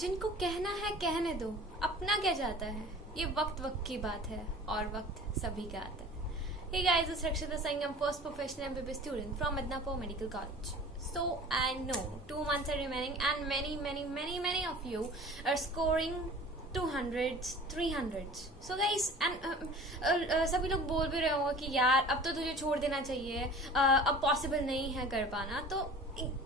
जिनको कहना है कहने दो, अपना क्या जाता है, ये वक्त वक्त की बात है और वक्त सभी का आता है. Hey guys, it's Rakshita Singh. I'm first professional MBBS student from Midnapur Medical College. So I know 2 months are remaining and many of you are scoring 200s, 300s. So guys, and सभी लोग बोल भी रहे होंगे कि यार अब तो तुझे छोड़ देना चाहिए, अब पॉसिबल नहीं है कर पाना. तो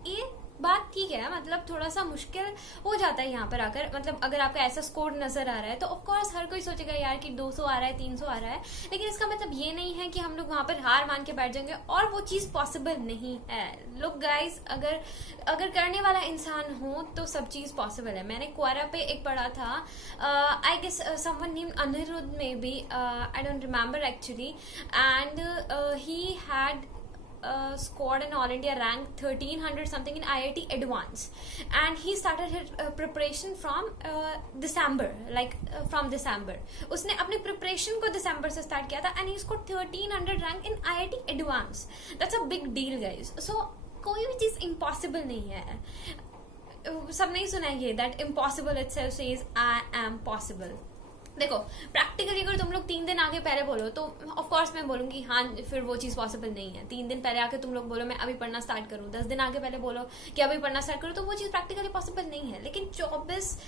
ये बात ठीक है, मतलब थोड़ा सा मुश्किल हो जाता है यहाँ पर आकर. मतलब अगर आपका ऐसा स्कोर नजर आ रहा है तो ऑफ कोर्स हर कोई सोचेगा यार कि 200 आ रहा है, 300 आ रहा है, लेकिन इसका मतलब ये नहीं है कि हम लोग वहां पर हार मान के बैठ जाएंगे और वो चीज पॉसिबल नहीं है. लोग गाइस, अगर करने वाला इंसान हो तो सब चीज पॉसिबल है. मैंने क्वारा पे एक पढ़ा था, I guess someone named Aniruddh maybe, I don't remember actually, and he had scored an all India rank 1300 something in IIT Advanced, and he started his preparation from December, from December. उसने अपनी preparation को December से start किया था and he scored 1300 rank in IIT Advanced. That's a big deal guys. So कोई भी चीज impossible नहीं है. सब नहीं सुना है ये that impossible itself says I am possible. देखो, प्रैक्टिकली अगर तुम लोग 3 दिन आगे पहले बोलो तो ऑफ कोर्स मैं बोलूंगी हाँ, फिर वो चीज पॉसिबल नहीं है. 3 दिन पहले आके तुम लोग बोलो मैं अभी पढ़ना स्टार्ट करूँ, 10 दिन आगे पहले बोलो कि अभी पढ़ना स्टार्ट करूँ, तो वो चीज प्रैक्टिकली पॉसिबल नहीं है. लेकिन 24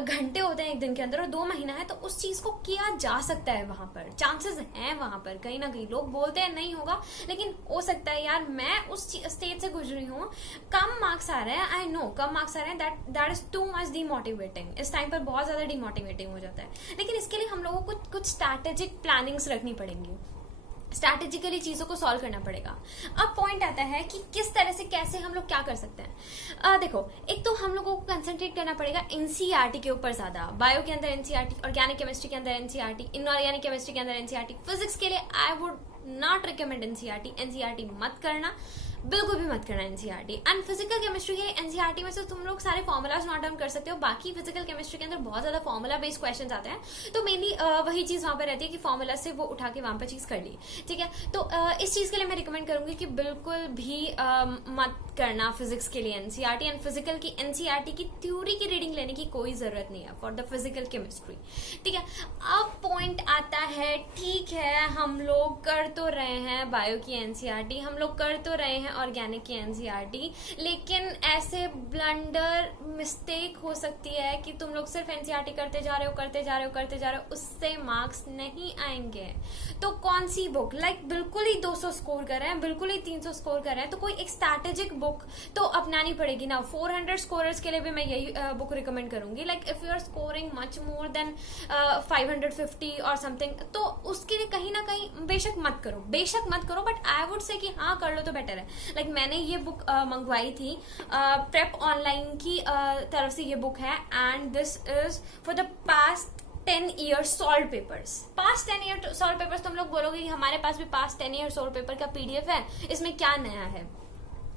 घंटे होते हैं एक दिन के अंदर और 2 महीना है, तो उस चीज को किया जा सकता है. वहां पर चांसेस हैं, वहां पर कहीं ना कहीं लोग बोलते हैं नहीं होगा, लेकिन हो सकता है. यार मैं उस स्टेज से गुजरी हूँ, कम मार्क्स आ रहे हैं, आई नो कम मार्क्स आ रहे हैं, that is too much demotivating. इस टाइम पर बहुत ज्यादा डीमोटिवेटिंग हो जाता है. लेकिन इसके लिए हम लोगों को कुछ स्ट्रैटेजिक प्लानिंग्स रखनी पड़ेंगी, स्ट्रैटेजिकली चीजों को सॉल्व करना पड़ेगा. अब पॉइंट आता है कि किस तरह से कैसे हम लोग क्या कर सकते हैं. देखो, एक तो हम लोगों को कंसंट्रेट करना पड़ेगा एनसीईआरटी के ऊपर ज्यादा. बायो के अंदर एनसीईआरटी, ऑर्गेनिक केमिस्ट्री के अंदर एनसीईआरटी, इनऑर्गेनिक केमिस्ट्री के अंदर एनसीईआरटी. फिजिक्स के लिए I would not recommend NCERT. NCERT मत करना, बिल्कुल भी मत करना एनसीईआरटी. एंड फिजिकल केमिस्ट्री के एनसीईआरटी में से तुम लोग सारे फॉर्मुलाज नोट डाउन कर सकते हो. बाकी फिजिकल केमिस्ट्री के अंदर बहुत ज्यादा फॉर्मुला बेस्ड क्वेश्चन आते हैं, तो मेनली वही चीज वहां पर रहती है कि फॉर्मुला से वो उठा के वहां पर चीज कर ली. ठीक है, तो इस चीज के लिए मैं रिकमेंड करूंगी कि बिल्कुल भी मत करना फिजिक्स के लिए एनसीईआरटी. एंड फिजिकल की एनसीईआरटी की थ्योरी की रीडिंग लेने की कोई जरूरत नहीं है फॉर द फिजिकल केमिस्ट्री. ठीक है, अब पॉइंट आता है, ठीक है हम लोग कर तो रहे हैं बायो की एनसीईआरटी, हम लोग कर तो रहे हैं ऑर्गेनिक की एनसीईआरटी, लेकिन ऐसे ब्लंडर मिस्टेक हो सकती है कि तुम लोग सिर्फ एनसीईआरटी करते जा रहे हो, उससे मार्क्स नहीं आएंगे. तो कौन सी बुक, बिल्कुल ही 200 स्कोर कर रहे हैं, बिल्कुल ही 300 स्कोर कर रहे हैं, तो कोई एक स्ट्रैटेजिक बुक तो अपनानी पड़ेगी ना. 400 स्कोरर्स के लिए भी मैं यही बुक रिकमेंड करूंगी. If you are scoring much more than 550 और समथिंग, तो उसके लिए कहीं ना कहीं बेशक मत करो, बट आई वुड से कि हाँ कर लो तो बेटर है. मैंने ये बुक मंगवाई थी, प्रेप ऑनलाइन की तरफ से ये बुक है, and this is for the past 10 years solve papers. Past 10 year solve papers. तुम लोग बोलोगे कि हमारे पास भी पास्ट 10 year सॉल्व पेपर का पीडीएफ है, इसमें क्या नया है.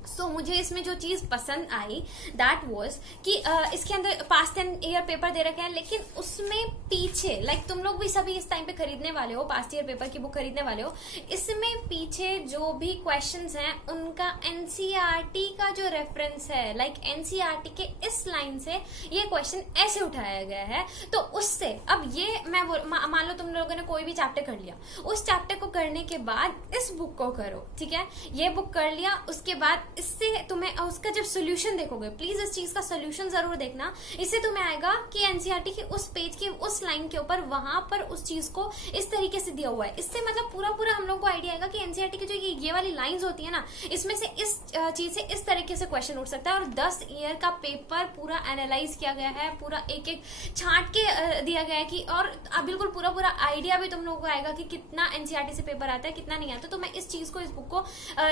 सो मुझे इसमें जो चीज पसंद आई दैट वाज कि इसके अंदर पास्ट 10 ईयर पेपर दे रखे हैं, लेकिन उसमें पीछे तुम लोग भी सभी इस टाइम पे खरीदने वाले हो, पास्ट ईयर पेपर की बुक खरीदने वाले हो, इसमें पीछे जो भी क्वेश्चंस हैं उनका एनसीईआरटी का जो रेफरेंस है, एनसीईआरटी के इस लाइन से ये क्वेश्चन ऐसे उठाया गया है, तो उससे अब ये मैं मान लो तुम लोगों ने कोई भी चैप्टर कर लिया, उस चैप्टर को करने के बाद इस बुक को करो. ठीक है, ये बुक कर लिया, उसके बाद इससे तुम्हें उसका जब सोल्यूशन देखोगे, प्लीज इस चीज का सोल्यूशन जरूर देखना. इससे तुम्हें आएगा कि एनसीईआरटी की उस पेज की उस लाइन के ऊपर वहां पर उस चीज को इस तरीके से दिया हुआ है. इससे मतलब पूरा हम लोग को आइडिया आएगा कि एनसीईआरटी की जो ये वाली लाइंस होती है ना, इसमें से इस चीज से इस तरीके से क्वेश्चन उठ सकता है. और 10 ईयर का पेपर पूरा एनालाइज किया गया है, पूरा एक छांट के दिया गया है कि, और बिल्कुल पूरा आइडिया भी तुम लोगों को आएगा कि कितना एनसीईआरटी से पेपर आता है, कितना नहीं आता. तो मैं इस चीज को, इस बुक को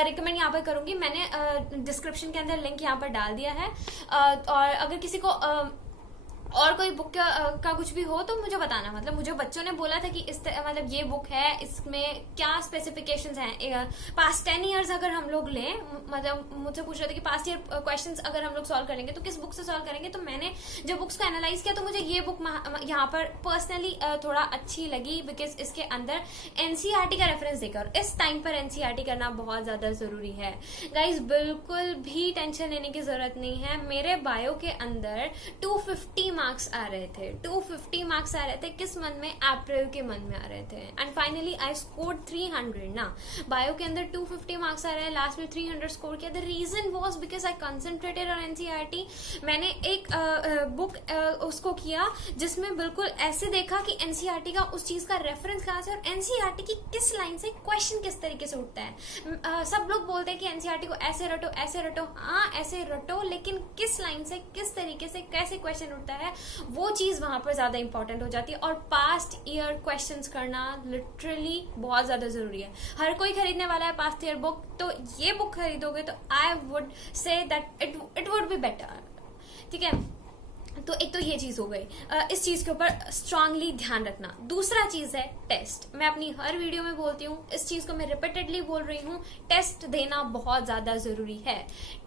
रिकमेंड यहाँ पर करूंगी. मैंने डिस्क्रिप्शन के अंदर लिंक यहाँ पर डाल दिया है, और अगर किसी को और कोई बुक का कुछ भी हो तो मुझे बताना. मतलब मुझे बच्चों ने बोला था कि मतलब ये बुक है, इसमें क्या स्पेसिफिकेशंस हैं. पास्ट 10 ईयर्स अगर हम लोग लें, मतलब मुझसे पूछ रहे थे कि पास्ट ईयर क्वेश्चंस अगर हम लोग सॉल्व करेंगे तो किस बुक से सॉल्व करेंगे. तो मैंने जब बुक्स को एनालाइज किया तो मुझे ये बुक यहाँ पर पर्सनली थोड़ा अच्छी लगी, बिकॉज इसके अंदर एनसीईआरटी का रेफरेंस देकर इस टाइम पर एनसीईआरटी करना बहुत ज्यादा जरूरी है. गाइज बिल्कुल भी टेंशन लेने की जरूरत नहीं है. मेरे बायो के अंदर 250 मार्क्स आ रहे थे, 250 मार्क्स आ रहे थे। किस मंथ में? अप्रैल के मंथ में आ रहे थे। एंड फाइनली आई स्कोर्ड 300 ना। बायो के अंदर 250 मार्क्स आ रहे हैं, लास्ट में 300 स्कोर किया। The reason was because I concentrated on NCERT. मैंने एक बुक उसको किया जिसमें बिल्कुल ऐसे देखा कि एनसीईआरटी का उस चीज का रेफरेंस कहाँ से और एनसीईआरटी की किस लाइन से क्वेश्चन किस तरीके से उठता है। सब लोग बोलते हैं कि एनसीईआरटी को ऐसे रटो ऐसे रटो, हाँ ऐसे रटो, लेकिन किस लाइन से किस तरीके से कैसे क्वेश्चन उठता है वो चीज वहां पर ज्यादा इंपॉर्टेंट हो जाती है। और पास्ट ईयर क्वेश्चंस करना लिटरली बहुत ज्यादा जरूरी है। हर कोई खरीदने वाला है पास्ट ईयर बुक, तो ये बुक खरीदोगे तो I would say that it would be better. ठीक है, तो एक तो ये चीज हो गई, इस चीज के ऊपर स्ट्रांगली ध्यान रखना। दूसरा चीज है टेस्ट। मैं अपनी हर वीडियो में बोलती हूँ, इस चीज को मैं रिपीटेडली बोल रही हूँ, टेस्ट देना बहुत ज्यादा जरूरी है।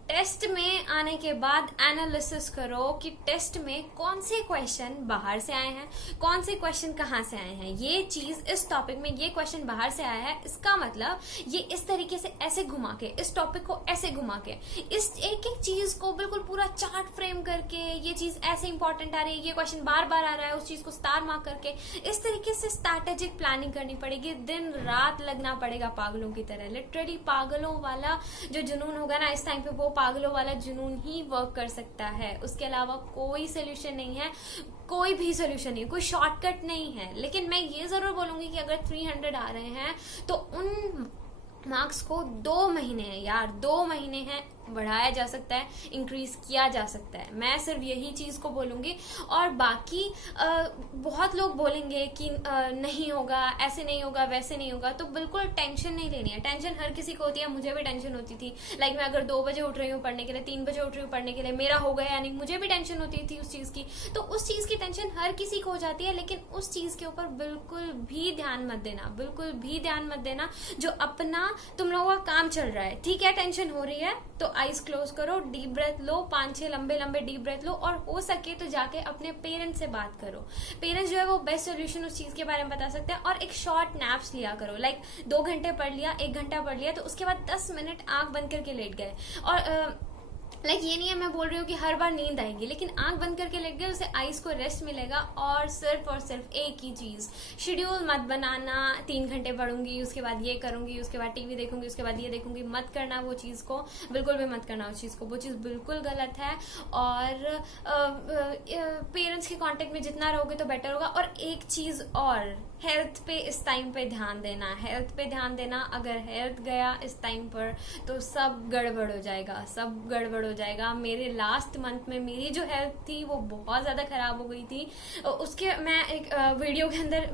टेस्ट में आने के बाद एनालिसिस करो कि टेस्ट में कौन से क्वेश्चन बाहर से आए हैं, कौन से क्वेश्चन कहाँ से आए हैं। ये चीज इस टॉपिक में ये क्वेश्चन बाहर से आया है, इसका मतलब ये इस तरीके से ऐसे घुमा के, इस टॉपिक को ऐसे घुमा के, इस एक एक चीज को बिल्कुल पूरा चार्ट फ्रेम करके, ये चीज ऐसे इंपॉर्टेंट आ रही है, ये क्वेश्चन बार बार आ रहा है, उस चीज को स्टार मार्क करके इस तरीके से स्ट्रैटेजिक प्लानिंग करनी पड़ेगी। दिन रात लगना पड़ेगा पागलों की तरह। लिटरली पागलों वाला जो जुनून होगा ना इस टाइम पे, वो पागलों वाला जुनून ही वर्क कर सकता है। उसके अलावा कोई सोल्यूशन नहीं है, कोई भी सोल्यूशन नहीं, कोई शॉर्टकट नहीं है। लेकिन मैं ये जरूर बोलूंगी कि अगर 300 आ रहे हैं तो उन मार्क्स को 2 महीने हैं यार, 2 महीने हैं, बढ़ाया जा सकता है, इंक्रीज किया जा सकता है। मैं सिर्फ यही चीज को बोलूंगी। और बाकी बहुत लोग बोलेंगे कि नहीं होगा, ऐसे नहीं होगा, वैसे नहीं होगा, तो बिल्कुल टेंशन नहीं लेनी है। टेंशन हर किसी को होती है, मुझे भी टेंशन होती थी। लाइक मैं अगर 2 बजे उठ रही हूँ पढ़ने के लिए, 3 बजे उठ रही हूँ पढ़ने के लिए, मेरा हो गया या नहीं, मुझे भी टेंशन होती थी उस चीज की। तो उस चीज की टेंशन हर किसी को हो जाती है, लेकिन उस चीज के ऊपर बिल्कुल भी ध्यान मत देना, बिल्कुल भी ध्यान मत देना जो अपना तुम लोगों का काम चल रहा है। ठीक है, टेंशन हो रही है तो आईज क्लोज करो, डीप ब्रेथ लो, 5-6 लंबे लंबे डीप ब्रेथ लो, और हो सके तो जाके अपने पेरेंट्स से बात करो। पेरेंट्स जो है वो बेस्ट सोल्यूशन उस चीज के बारे में बता सकते हैं। और एक शॉर्ट नैप्स लिया करो, लाइक 2 घंटे पढ़ लिया, 1 घंटा पढ़ लिया, तो उसके बाद 10 मिनट आंख बंद करके लेट गए। और लाइक ये नहीं है मैं बोल रही हूँ कि हर बार नींद आएगी, लेकिन आंख बंद करके लेट गए, उसे आईज को रेस्ट मिलेगा। और सिर्फ एक ही चीज, शेड्यूल मत बनाना, 3 घंटे पढ़ूंगी, उसके बाद ये करूंगी, उसके बाद टीवी देखूंगी, उसके बाद ये देखूंगी, मत करना वो चीज को, बिल्कुल भी मत करना उस चीज को, वो चीज बिल्कुल गलत है। और पेरेंट्स के कांटेक्ट में जितना रहोगे तो बेटर होगा। और एक चीज और, हेल्थ पे इस टाइम पे ध्यान देना, हेल्थ पे ध्यान देना। अगर हेल्थ गया इस टाइम पर तो सब गड़बड़ हो जाएगा, सब गड़बड़ हो जाएगा। मेरे लास्ट मंथ में मेरी जो हेल्थ थी वो बहुत ज्यादा खराब हो गई थी। उसके मैं एक वीडियो के अंदर,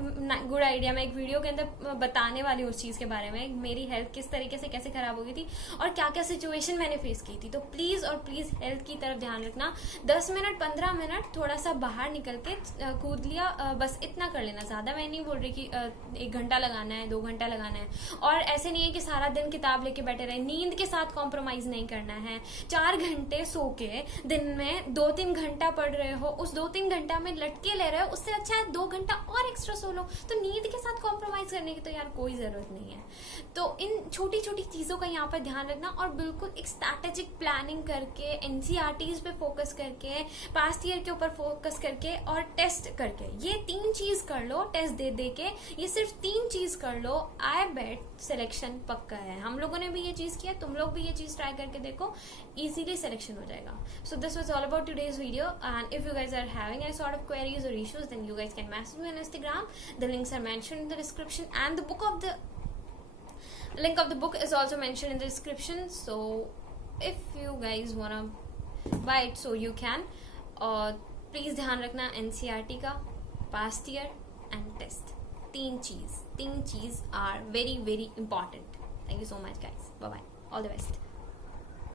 गुड आइडिया, मैं एक वीडियो के अंदर बताने वाली हूँ उस चीज के बारे में, मेरी हेल्थ किस तरीके से कैसे खराब हो गई थी और क्या क्या सिचुएशन मैंने फेस की थी। तो प्लीज और प्लीज हेल्थ की तरफ ध्यान रखना। 10 मिनट 15 मिनट थोड़ा सा बाहर निकल के कूद लिया, बस इतना कर लेना। ज्यादा मैं नहीं बोल रही कि 1 घंटा लगाना है, 2 घंटा लगाना है। और ऐसे नहीं है कि सारा दिन किताब लेके बैठे रहे। नींद के साथ कॉम्प्रोमाइज नहीं करना है। 4 घंटे सो के दिन में 2-3 घंटा पढ़ रहे हो, उस 2-3 घंटा में लटके ले रहे हो, उससे अच्छा है 2 घंटा और एक्स्ट्रा सो लो। तो नींद के साथ कॉम्प्रोमाइज करने की तो यार कोई जरूरत नहीं है। तो इन छोटी छोटी चीजों का यहाँ पर ध्यान रखना, और बिल्कुल एक स्ट्रैटेजिक प्लानिंग करके, एनसीईआरटीज पे फोकस करके, पास्ट ईयर के ऊपर फोकस करके, और टेस्ट करके, ये 3 चीज कर लो। टेस्ट दे दे के ये सिर्फ 3 चीज कर लो, आई बेट सिलेक्शन पक्का है। हम लोगों ने भी ये चीज किया, तुम लोग भी ये चीज ट्राई करके देखो, इजीली सिलेक्शन हो जाएगा। So this was all about today's video, and if you guys are having any sort of queries or issues, then you guys can message me on Instagram. The links are mentioned in the description, and the link of the book is also mentioned in the description. So if you guys wanna buy it, so you can. और please ध्यान रखना NCERT का, past year and test, 3 चीज are very very important. Thank you so much guys. Bye bye. All the best.